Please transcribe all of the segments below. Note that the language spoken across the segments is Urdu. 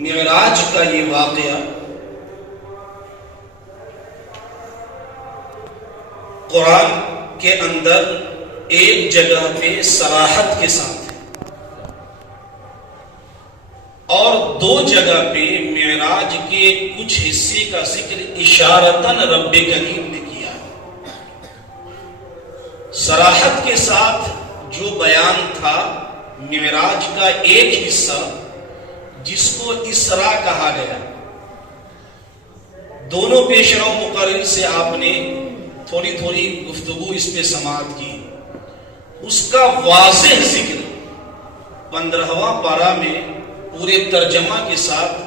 معراج کا یہ واقعہ قرآن کے اندر ایک جگہ پہ صراحت کے ساتھ ہے اور دو جگہ پہ معراج کے کچھ حصے کا ذکر اشارتاً رب کریم نے کیا ہے۔ صراحت کے ساتھ جو بیان تھا معراج کا ایک حصہ جس کو اسراء کہا گیا، دونوں پیشرو مقرر سے آپ نے تھوڑی تھوڑی گفتگو اس پہ سماعت کی، اس کا واضح ذکر 15واں پارہ میں پورے ترجمہ کے ساتھ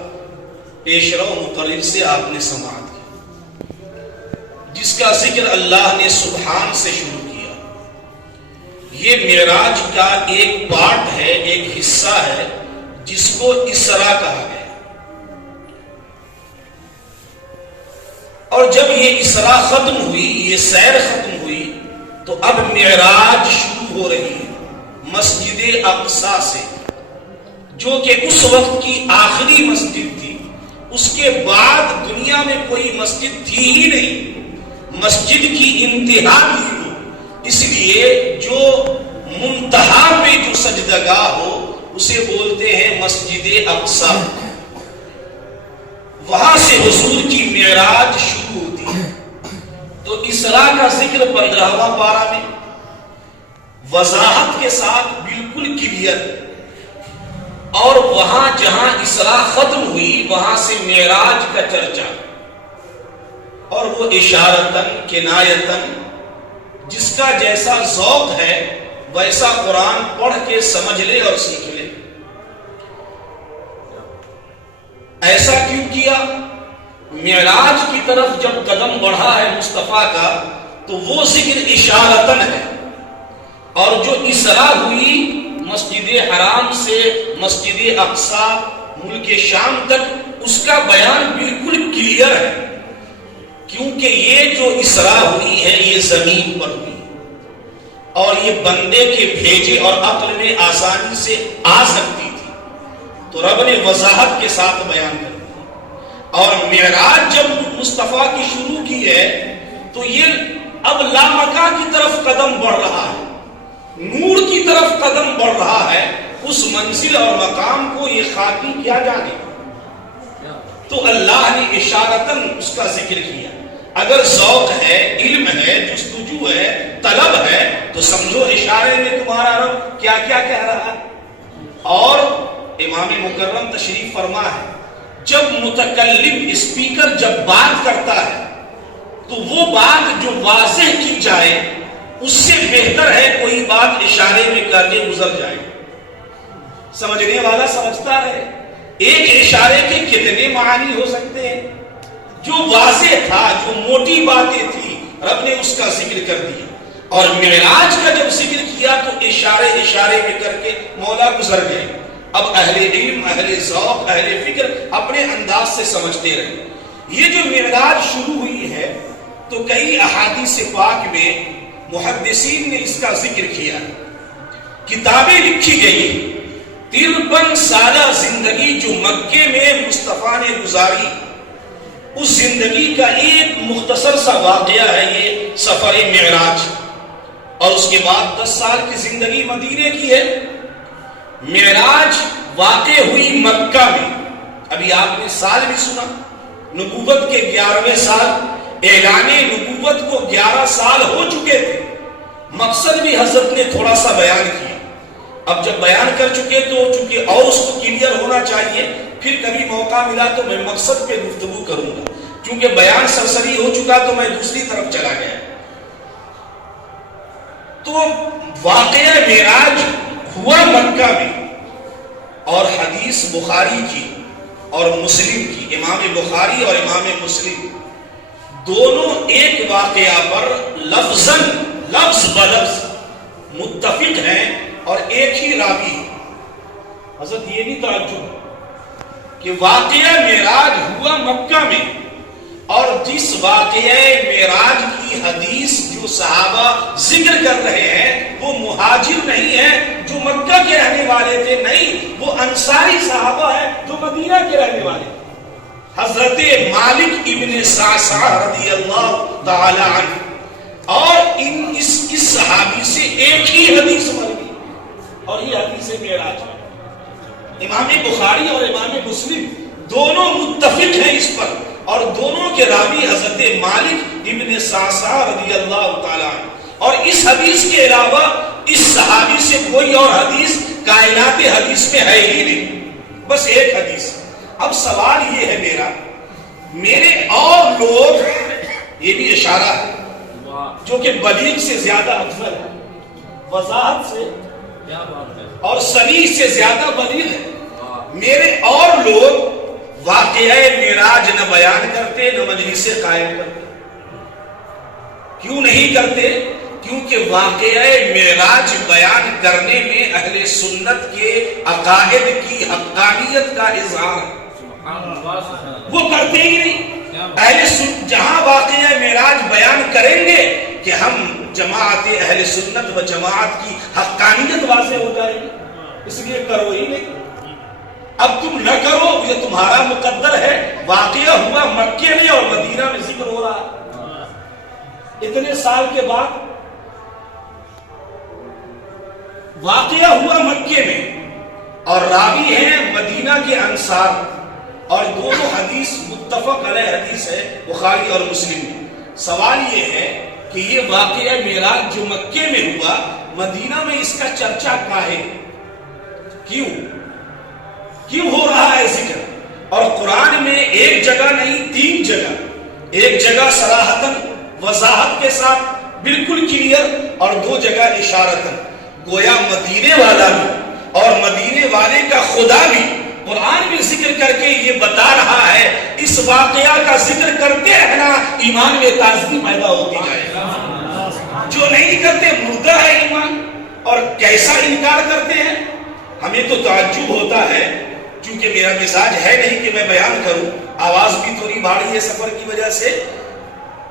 پیشرو مقرر سے آپ نے سماعت کی، جس کا ذکر اللہ نے سبحان سے شروع کیا۔ یہ معراج کا ایک پارٹ ہے، ایک حصہ ہے جس کو اسراء کہا گیا، اور جب یہ اسراء ختم ہوئی، یہ سیر ختم ہوئی، تو اب معراج شروع ہو رہی ہے مسجد اقصی سے، جو کہ اس وقت کی آخری مسجد تھی۔ اس کے بعد دنیا میں کوئی مسجد تھی ہی نہیں، مسجد کی انتہا تھی وہ، اس لیے جو منتہا پہ جو سجدگاہ ہو اسے بولتے ہیں مسجد اقصی۔ وہاں سے حضور کی معراج شروع ہوتی ہے۔ تو اسراء کا ذکر 15واں پارہ میں وضاحت کے ساتھ بالکل کلیئر، اور وہاں جہاں اسراء ختم ہوئی وہاں سے معراج کا چرچا، اور وہ اشارتاً کنایتاً، جس کا جیسا ذوق ہے ویسا قرآن پڑھ کے سمجھ لے اور سیکھ لے۔ ایسا کیوں کیا؟ معراج کی طرف جب قدم بڑھا ہے مصطفیٰ کا تو وہ ذکر اشارتاً ہے، اور جو اسراء ہوئی مسجد حرام سے مسجد اقصی ملک شام تک، اس کا بیان بالکل کلیئر ہے، کیونکہ یہ جو اسراء ہوئی ہے یہ زمین پر ہوئی، اور یہ بندے کے بھیجے اور عقل میں آسانی سے آ سکتی تھی، تو رب نے وضاحت کے ساتھ بیان کر دیا۔ اور معراج جب مصطفیٰ کی شروع کی ہے تو یہ اب لامکہ کی طرف قدم بڑھ رہا ہے، نور کی طرف قدم بڑھ رہا ہے، اس منزل اور مقام کو یہ خاکی کیا جانے، تو اللہ نے اشارتاً اس کا ذکر کیا۔ اگر ذوق ہے، علم ہے، جستجو ہے، طلب ہے، تو سمجھو اشارے میں تمہارا رب کیا کیا کہہ رہا ہے۔ اور امام مکرم تشریف فرما ہے، جب متکلم اسپیکر جب بات کرتا ہے تو وہ بات جو واضح کی جائے اس سے بہتر ہے کوئی بات اشارے میں کر کے گزر جائے، سمجھنے والا سمجھتا ہے۔ ایک اشارے کے کتنے معانی ہو سکتے ہیں؟ جو واضح تھا، جو موٹی باتیں تھی، رب نے اس کا ذکر کر دیا، اور معراج کا جب ذکر کیا تو اشارے میں کر کے مولا گزر گئے۔ اب اہل علم، اہل ذوق، اہل فکر اپنے انداز سے سمجھتے رہے۔ یہ جو معراج شروع ہوئی ہے تو کئی احادیث پاک میں محدثین نے اس کا ذکر کیا، کتابیں لکھی گئی۔ 53 سالہ زندگی جو مکے میں مصطفیٰ نے گزاری، اس زندگی کا ایک مختصر سا واقعہ ہے یہ سفر معراج، اور اس کے بعد 10 سال کی زندگی مدینے کی ہے۔ معراج واقع ہوئی مکہ میں، ابھی آپ نے سال بھی سنا، نبوت کے 11ویں سال، اعلان نبوت کو 11 سال ہو چکے تھے، مقصد بھی حضرت نے تھوڑا سا بیان کیا۔ اب جب بیان کر چکے تو چونکہ اور اس کو کلیئر ہونا چاہیے، پھر کبھی موقع ملا تو میں مقصد پہ گفتگو کروں گا، کیونکہ بیان سرسری ہو چکا تو میں دوسری طرف چلا گیا۔ تو واقعہ معراج ہوا مکہ میں، اور حدیث بخاری کی اور مسلم کی، امام بخاری اور امام مسلم دونوں ایک واقعہ پر لفظ بلفظ متفق ہیں اور ایک ہی راوی ہے۔ حضرت یہ بھی تعجب کہ واقعہ معراج ہوا مکہ میں، اور جس واقعہ معراج کی حدیث جو صحابہ ذکر کر رہے ہیں وہ مہاجر نہیں ہیں جو مکہ کے رہنے والے تھے، نہیں، وہ انصاری صحابہ ہیں جو مدینہ کے رہنے رہنے والے حضرت مالک ابن سعسع رضی اللہ تعالی عنہ، اور اس صحابی سے ایک ہی حدیث مروی، اور یہ حدیث معراج ہے۔ امام بخاری اور امام مسلم دونوں متفق ہیں اس پر، اور دونوں کے راوی حضرت مالک ابن سعسع رضی اللہ تعالی عنہ، اور اس حدیث کے علاوہ اس صحابی سے کوئی اور حدیث کائنات حدیث میں ہے ہی نہیں، بس ایک حدیث۔ اب سوال یہ ہے میرے اور لوگ، یہ بھی اشارہ ہے جو کہ بلیغ سے زیادہ افضل ہے، وضاحت سے اور صریح سے زیادہ بلیغ ہے۔ میرے اور لوگ واقعہ معراج نہ بیان کرتے نہ مجلس قائم کرتے۔ کیوں نہیں کرتے؟ کیونکہ واقعہ معراج بیان کرنے میں اہل سنت کے عقائد کی حقانیت کا اظہار ہے، وہ کرتے ہی نہیں۔ اہل سنت جہاں واقعہ معراج بیان کریں گے کہ ہم جماعت اہل سنت و جماعت کی حقانیت واضح ہو جائے گی، اس لیے کرو ہی نہیں۔ اب تم نہ کرو، یہ تمہارا مقدر ہے۔ واقعہ ہوا مکے میں اور مدینہ میں ذکر ہو رہا ہے، اتنے سال کے بعد واقعہ ہوا مکے میں، اور راوی ہیں مدینہ کے انصار، اور دونوں حدیث متفق علیہ حدیث ہے بخاری اور مسلم میں۔ سوال یہ ہے کہ یہ واقعہ معراج جو مکے میں ہوا، مدینہ میں اس کا چرچا کاہے؟ کیوں ہو رہا ہے ذکر؟ اور قرآن میں ایک جگہ نہیں، 3 جگہ، ایک جگہ صراحتاً وضاحت کے ساتھ بالکل کلیئر، اور 2 جگہ اشارتاً۔ گویا مدینے والا بھی اور مدینے والے کا خدا بھی قرآن میں ذکر کر کے یہ بتا رہا ہے، اس واقعہ کا ذکر کرتے رہنا ایمان میں تازگی پیدا ہوتی جائے گا۔ جو نہیں کرتے مردہ ہے ایمان، اور کیسا انکار کرتے ہیں۔ ہمیں تو تعجب ہوتا ہے، چونکہ میرا مزاج ہے نہیں کہ میں بیان کروں، آواز بھی تھوڑی بھاری ہے سفر کی وجہ سے،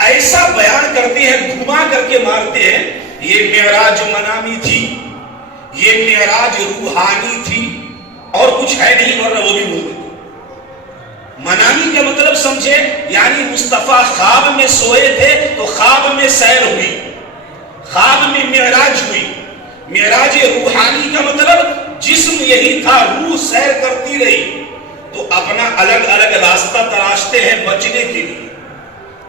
ایسا بیان کرتے ہیں، گھما کر کے مارتے ہیں، یہ معراج منامی تھی، یہ معراج روحانی تھی، اور کچھ ہے نہیں، اور وہ بھی بول دیتے۔ منامی کا مطلب سمجھے، یعنی مصطفیٰ خواب میں سوئے تھے تو خواب میں سیر ہوئی، خواب میں معراج ہوئی۔ معراج روحانی کا مطلب جسم یہی تھا، روح سیر کرتی رہی، تو اپنا الگ الگ راستہ تراشتے ہیں بچنے کے لیے۔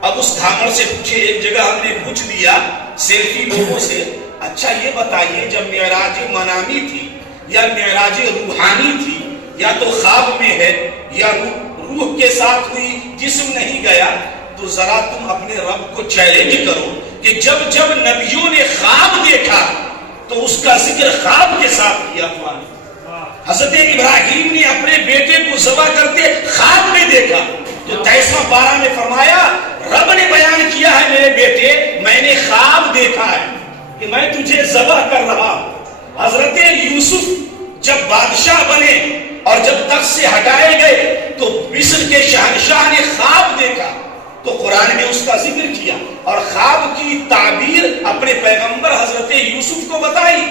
اب اس دھامر سے پوچھے، ایک جگہ ہم نے پوچھ لیا سیلفی لوگوں سے، اچھا یہ بتائیے جب معراج منامی تھی یا معراج روحانی تھی، یا تو خواب میں ہے یا روح کے ساتھ ہوئی، جسم نہیں گیا، تو ذرا تم اپنے رب کو چیلنج کرو کہ جب جب نبیوں نے خواب دیکھا تو اس کا ذکر خواب کے ساتھ کیا ہوا۔ حضرت ابراہیم نے اپنے بیٹے کو ذبح کرتے خواب میں دیکھا، تو 23:12 میں فرمایا رب نے بیان کیا ہے میرے بیٹے، میں نے خواب دیکھا ہے کہ میں تجھے ذبح کر رہا ہوں۔ حضرت یوسف جب بادشاہ بنے اور جب تخت سے ہٹائے گئے تو مصر کے شہنشاہ نے خواب دیکھا، تو قرآن نے اس کا ذکر کیا اور خواب کی تعبیر اپنے پیغمبر حضرت یوسف کو بتائی۔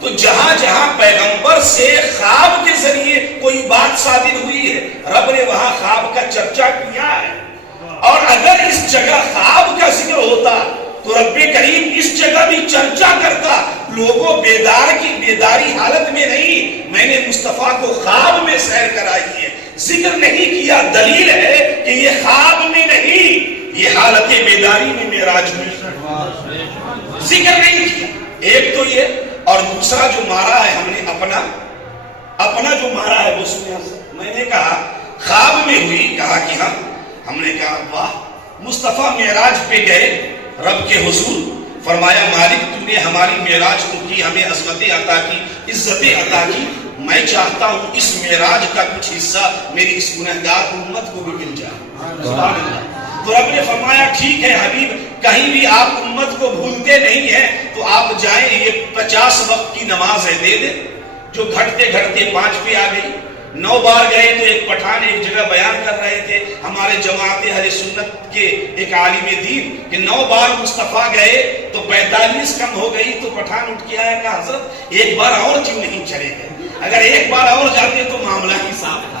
تو جہاں جہاں پیغمبر سے خواب کے ذریعے کوئی بات ثابت ہوئی ہے، رب نے وہاں خواب کا چرچا کیا ہے۔ اور اگر اس جگہ خواب کا ذکر ہوتا تو رب کریم اس جگہ بھی چرچا کرتا، لوگوں بیداری حالت میں نہیں، میں نے مصطفیٰ کو خواب میں سیر کرائی ہے، ذکر نہیں کیا۔ دلیل ہے کہ یہ خواب میں نہیں، یہ حالت بیداری میں معراج میں ذکر نہیں کیا۔ ایک تو یہ، اور دوسرا جو مارا ہے ہم نے اپنا جو مارا ہے وہ سنیا۔ میں نے کہا خواب میں ہوئی، کہا کہ ہاں، ہم نے کہا واہ، مصطفیٰ معراج پہ گئے رب کے حضور، فرمایا مالک تو نے ہماری معراج تو کی، ہمیں عظمت عطا کی، عزت عطا کی، میں چاہتا ہوں اس معراج کا کچھ حصہ میری اس گنہگار امت کو بھی مل جائے۔ سبحان اللہ۔ تو رب نے فرمایا ٹھیک ہے حبیب، کہیں بھی آپ امت کو بھولتے نہیں ہیں تو آپ جائیں، یہ 50 وقت کی نماز ہے، دے دیں، جو گھٹتے گھٹتے 5 پہ آ گئی۔ 9 بار گئے تو ایک پٹھان ایک جگہ بیان کر رہے تھے، ہمارے جماعت اہل سنت کے ایک عالم دین، کہ 9 بار مصطفیٰ گئے تو 45 کم ہو گئی، تو پٹھان اٹھ کے آیا، کہا حضرت ایک بار اور کیوں نہیں چلے گئے، اگر ایک بار اور جاتے تو معاملہ ہی صاف تھا۔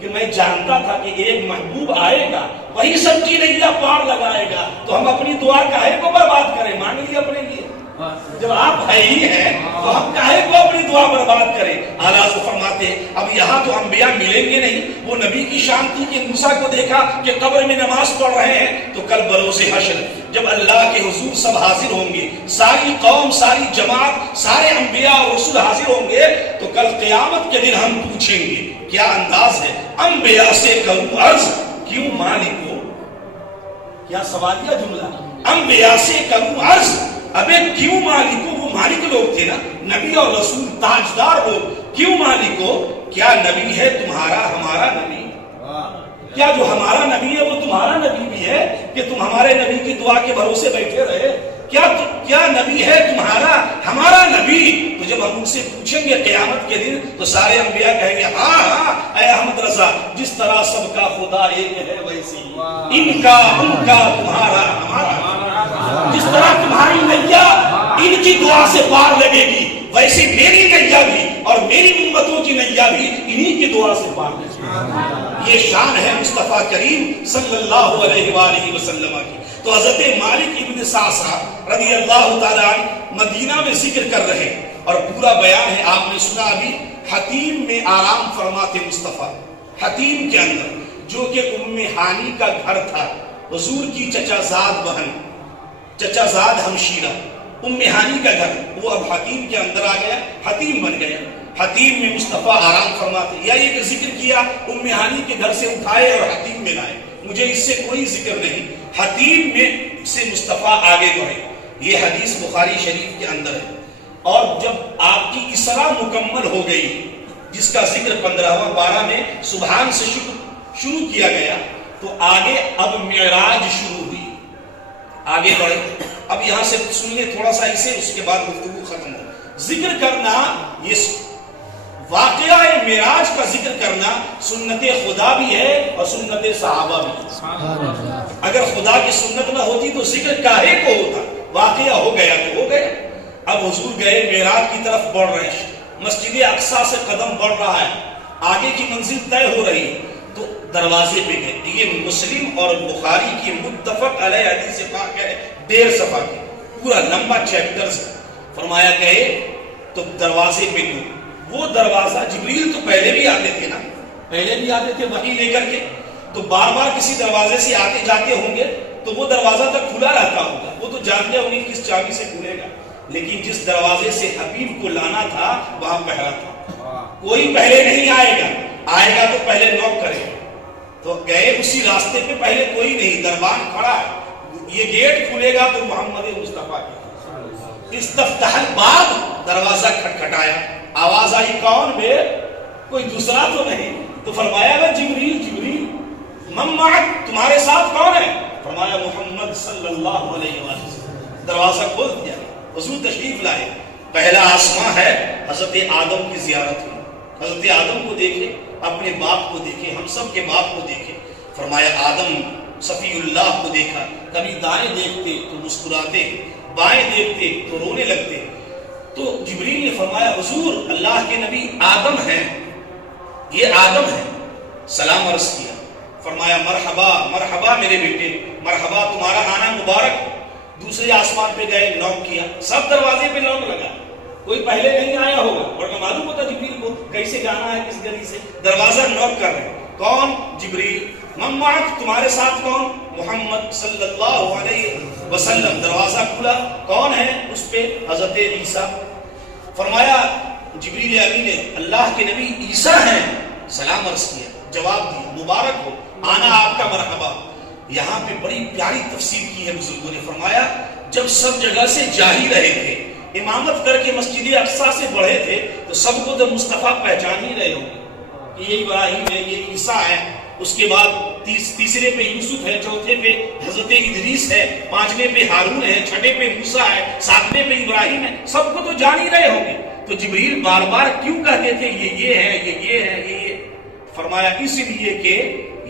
کہ میں جانتا تھا کہ ایک محبوب آئے گا وہی سب کی نیا پار لگائے گا، تو ہم اپنی دعا کاہے کو برباد کریں؟ مانگ لیے اپنے لیے، جب آپ ہے ہی ہیں تو ہم کاہے کو اپنی دعا برباد کریں؟ اعلیٰ حضرت فرماتے ہیں اب یہاں تو انبیاء ملیں گے نہیں، وہ نبی کی شان تھی کہ موسیٰ کو دیکھا کہ قبر میں نماز پڑھ رہے ہیں، تو کل بروز حشر جب اللہ کے حضور سب حاضر ہوں گے، ساری قوم، ساری جماعت، سارے انبیاء اور رسول حاضر ہوں گے، تو کل قیامت کے دن ہم پوچھیں گے، کیا انداز ہے، انبیاء سے کروں عرض کیوں مالکو، کیا سوالیہ جملہ، انبیاء سے کروں عرض ابے کیوں مالکو، وہ مالک لوگ تھے نا، نبی اور رسول تاجدار لوگ، کیوں مالکو، کیا نبی ہے تمہارا ہمارا نبی، کیا جو ہمارا نبی ہے وہ تمہارا نبی بھی ہے کہ تم ہمارے نبی کی دعا کے بھروسے بیٹھے رہے، کیا نبی ہے تمہارا ہمارا نبی؟ تو جب ہم ان سے پوچھیں گے قیامت کے دن تو سارے انبیاء کہیں گے ہاں ہاں اے احمد رضا، جس طرح سب کا خدا ایک ہے ویسی ان کا ان کا تمہارا ہمارا، جس طرح تمہاری نیا ان کی دعا سے پار لگے گی ویسے میری نیا بھی اور میری امتوں کی نیا بھی انہی کی دعا سے پار لگے گی۔ یہ شان ہے مصطفیٰ کریم صلی اللہ علیہ وآلہ وسلم کی۔ تو حضرت مالک ابن سعصع رضی اللہ تعالیٰ عنہ مدینہ میں ذکر کر رہے اور پورا بیان ہے، آپ نے سنا ابھی، حتیم میں آرام فرماتے مصطفیٰ، حتیم کے اندر جو کہ ام ہانی کا گھر تھا، حضور کی چچا زاد بہن، چچا زاد ہمشیرہ، ام ہانی کا گھر، وہ اب حتیم کے اندر آ گیا، حتیم بن گیا، حتیم میں مصطفیٰ آرام فرماتے، یا یہ کہ ذکر کیا ام ہانی کے گھر سے اٹھائے اور حتیم میں لائے، مجھے اس سے کوئی ذکر نہیں، حتیم میں سے مصطفیٰ آگے بڑھے، یہ حدیث بخاری شریف کے اندر ہے۔ اور جب آپ کی اسراء مکمل ہو گئی، جس کا ذکر 15واں پارہ میں سبحان سے شروع کیا گیا، تو آگے اب معراج شروع ہوئی، آگے بڑھے، اب یہاں سے سنیے تھوڑا سا اسے، اس کے بعد گفتگو ختم ہو۔ ذکر کرنا، یہ واقعہ معراج کا ذکر کرنا سنت خدا بھی ہے اور سنت صحابہ بھی ہے۔ اگر خدا کی سنت نہ ہوتی تو ذکر کاہے کو ہوتا، واقعہ ہو گیا تو ہو گیا۔ اب حضور گئے معراج کی طرف بڑھ رہے ہیں، مسجد اقصی سے قدم بڑھ رہا ہے، آگے کی منزل طے ہو رہی ہے، تو دروازے پہ گئے، یہ مسلم اور بخاری کی متفق علیہ حدیث پاک ہے، 1.5 صفحہ کی، پورا لمبا چیپٹر ہے۔ فرمایا گئے تو دروازے پہ گئے، وہ دروازہ، جبریل تو پہلے بھی آتے تھے نا، پہلے بھی آتے تھے وحی لے کر کے، تو بار بار کسی دروازے سے آتے جاتے ہوں گے تو وہ دروازہ تک کھلا رہتا ہوگا، وہ تو جانتے ہوں گے کس چابی سے کھلے گا، لیکن جس دروازے سے حبیب کو لانا تھا وہاں پہرا تھا، کوئی پہلے نہیں آئے گا، آئے گا تو پہلے نوک کرے گا، تو گئے اسی راستے پہ، پہلے کوئی نہیں، دربان کھڑا ہے، یہ گیٹ کھلے گا تو محمد مصطفیٰ کی، استفتح الباب، دروازہ کھٹکھٹایا، آواز آئی کون بے، کوئی دوسرا تو نہیں، تو فرمایا گا جبریل، جبریل من معک، تمہارے ساتھ کون ہے؟ فرمایا محمد صلی اللہ علیہ وسلم، دروازہ کھول دیا، حضور تشریف لائے، پہلا آسمان ہے، حضرت آدم کی زیارت ہوئی، حضرت آدم کو دیکھے، اپنے باپ کو دیکھے، ہم سب کے باپ کو دیکھے، فرمایا آدم صفی اللہ کو دیکھا، کبھی دائیں دیکھتے تو مسکراتے، بائیں دیکھتے تو رونے لگتے، تو جبریل نے فرمایا حضور اللہ کے نبی آدم ہیں، یہ آدم ہے، سلام عرض کیا، فرمایا مرحبا مرحبا میرے بیٹے، مرحبا تمہارا آنا مبارک، دوسرے آسمان پہ گئے، نوک کیا، سب دروازے پہ نوک لگا، کوئی پہلے نہیں آیا ہوگا، ورنہ معلوم ہوتا جبریل کو کیسے جانا ہے، کس گلی سے، دروازہ نوک کر رہے، کون؟ جبریل، من معک، تمہارے ساتھ کون؟ محمد صلی اللہ علیہ وسلم، دروازہ کھلا، کون ہے اس پہ؟ حضرت عیسیٰ، فرمایا جبریل امین نے اللہ کے نبی عیسیٰ ہیں، سلام عرض کیا، جواب دیا، مبارک ہو، آنا آپ کا مرحبا۔ یہاں پہ بڑی پیاری تفسیر کی ہے بزرگوں نے، فرمایا جب سب جگہ سے جا ہی رہے تھے، امامت کر کے مسجد اقصی سے بڑھے تھے، تو سب کو تو مصطفیٰ پہچان ہی رہے ہوں گے کہ یہ ابراہیم ہے، یہ عیسیٰ ہے، اس کے بعد تیسرے پہ یوسف ہے، چوتھے پہ حضرت ادریس ہے، پانچویں پہ ہارون ہے، چھٹے پہ موسیٰ ہے، ساتویں پہ ابراہیم ہے، سب کو تو جان ہی رہے ہوں گے، تو جبریل بار بار کیوں کہتے تھے یہ ہے، یہ ہے، یہ؟ فرمایا اس لیے کہ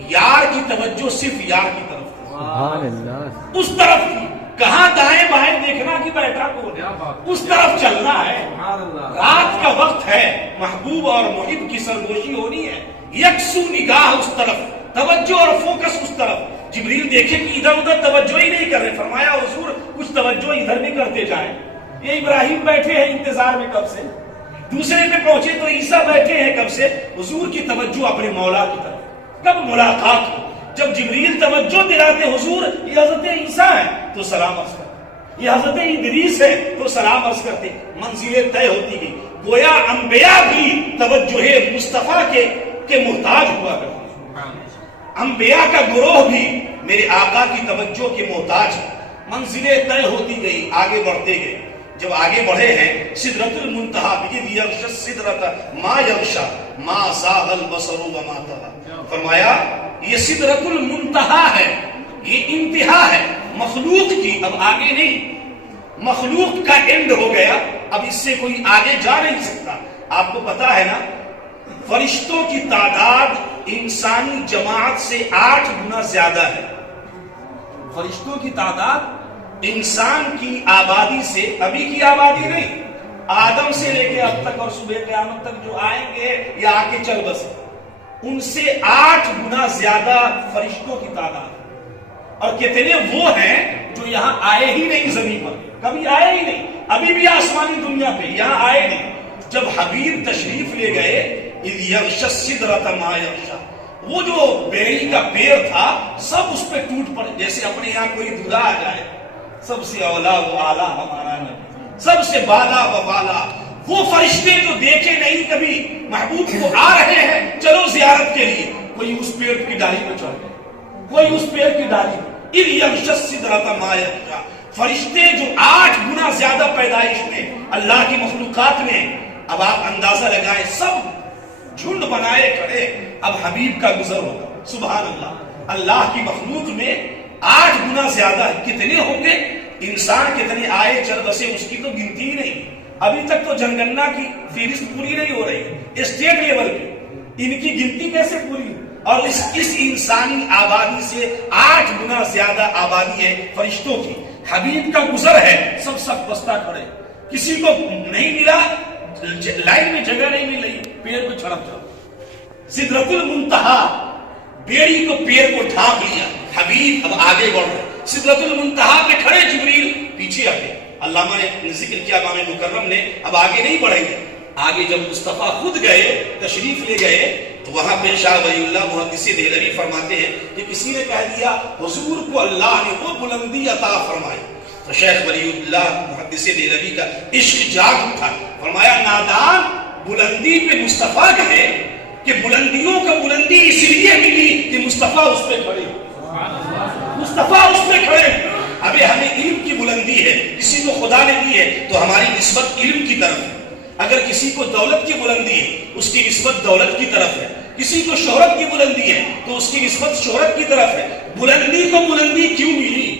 یار کی توجہ صرف یار کی طرف تھی، سبحان اللہ، اس طرف تھی، کہاں دائیں بائیں دیکھنا کہ بیٹھا کون ہے، اس طرف چلنا ہے، رات کا وقت ہے، محبوب اور محب کی سرگوشی ہونی ہے، یکسو نگاہ اس طرف، توجہ اور فوکس اس طرف۔ جبریل دیکھے کہ ادھر ادھر توجہ ہی نہیں کر رہے، فرمایا حضور کچھ توجہ ادھر بھی کرتے جائیں۔ یہ ابراہیم بیٹھے ہیں انتظار میں کب سے، دوسرے پہ پہنچے تو عیسیٰ بیٹھے ہیں کب سے، حضور کی توجہ اپنے مولا کی طرف۔ کب ملاقات ہو، جب جبریل توجہ دلاتے حضور یہ حضرت عیسیٰ ہے تو سلام عرض کرتے، یہ حضرت ادریس ہے تو سلام عرض کرتے، منزلیں طے ہوتی گئی۔ گویا انبیاء بھی توجہ مصطفیٰ کے محتاج ہوا کرتے، انبیاء کا گروہ بھی میرے آقا کی توجہ کے محتاج ہے۔ منزلیں طے ہوتی گئی، آگے بڑھتے گئے۔ جب آگے بڑھے ہیں سدرۃ المنتہا، بِإِذْ یغشی السدرۃ ما یغشی ما زاغ البصر وما طغی، فرمایا یہ سدرۃ المنتہا ہے، یہ انتہا ہے مخلوق کی، اب آگے نہیں، مخلوق کا اینڈ ہو گیا، اب اس سے کوئی آگے جا نہیں سکتا۔ آپ کو پتا ہے نا فرشتوں کی تعداد انسانی جماعت سے 8 گنا زیادہ ہے۔ فرشتوں کی تعداد انسان کی آبادی سے، ابھی کی آبادی نہیں، آدم سے لے کے اب تک اور صبح قیامت تک جو آئیں گے یا آ کے چل بسے، ان سے 8 گنا زیادہ فرشتوں کی تعداد، اور کتنے وہ ہیں جو یہاں آئے ہی نہیں، زمین پر کبھی آئے ہی نہیں، ابھی بھی آسمانی دنیا پہ یہاں آئے نہیں۔ جب حبیب تشریف لے گئے اِذْ یغشی السدرۃ ما یغشی، وہ جو بیری کا پیڑ تھا سب اس پہ ٹوٹ پڑے، جیسے اپنے یہاں کوئی دلہا آ جائے، سب سے اولا و اعلیٰ ہمارا نبی، سب سے بالا و بالا، وہ فرشتے جو دیکھے نہیں کبھی محبوب کو آ رہے ہیں چلو زیارت کے لیے، کوئی اس پیڑ کی ڈالی پہ چڑھ گئے، کوئی اس پیڑ کی ڈالی پہ، اِذْ یغشی السدرۃ ما یغشی۔ فرشتے جو 8 گنا زیادہ پیدائش میں اللہ کی مخلوقات میں، اب آپ اندازہ لگائیں سب جھنڈ بنائے کھڑے، اب حبیب کا گزر ہوگا، سبحان اللہ۔ اللہ کی مخلوق میں 8 گنا زیادہ ہے، کتنے ہوں گے، انسان کتنے آئے چل بسے اس کی تو گنتی ہی نہیں، ابھی تک تو جن گننا کی فہرست پوری نہیں ہو رہی اسٹیٹ لیول کی، ان کی گنتی کیسے پوری ہو، اور اس انسانی آبادی سے 8 گنا زیادہ آبادی ہے فرشتوں کی۔ حبیب کا گزر ہے، سب بستہ کھڑے، کسی کو نہیں ملا، لائن میں جگہ نہیں مل رہی، پیڑ کو چھڑپ جاؤ۔ سدرۃ المنتہا، بیڑی کو پیڑ کو ڈھانپ لیا، حبیب اب آگے بڑھ رہے، سدرۃ المنتہا پہ کھڑے، جبریل پیچھے ہٹے۔ علامہ نے ذکر کیا، امام مکرم نے، اب آگے نہیں بڑھیں گے، آگے جب مصطفیٰ خود گئے، تشریف لے گئے، تو وہاں پہ شاہ ولی اللہ محدث دہلوی فرماتے ہیں کہ کسی نے کہہ دیا حضور کو اللہ نے وہ بلندی عطا فرمائی، تو شیخ ولی اللہ محدث دہلوی کا عشق جاگ اٹھا، فرمایا نادان بلندی پہ مصطفیٰ گئے کہ بلندیوں کا بلندی اس لیے ملی کہ مصطفیٰ اس پہ کھڑے، مصطفیٰ اس پہ کھڑے۔ ابھی ہمیں علم کی بلندی ہے، کسی کو خدا نے دی ہے تو ہماری نسبت علم کی طرف ہے، اگر کسی کو دولت کی بلندی ہے اس کی نسبت دولت کی طرف ہے، کسی کو شہرت کی بلندی ہے تو اس کی نسبت شہرت کی طرف ہے۔ بلندی کو بلندی کیوں ملی؟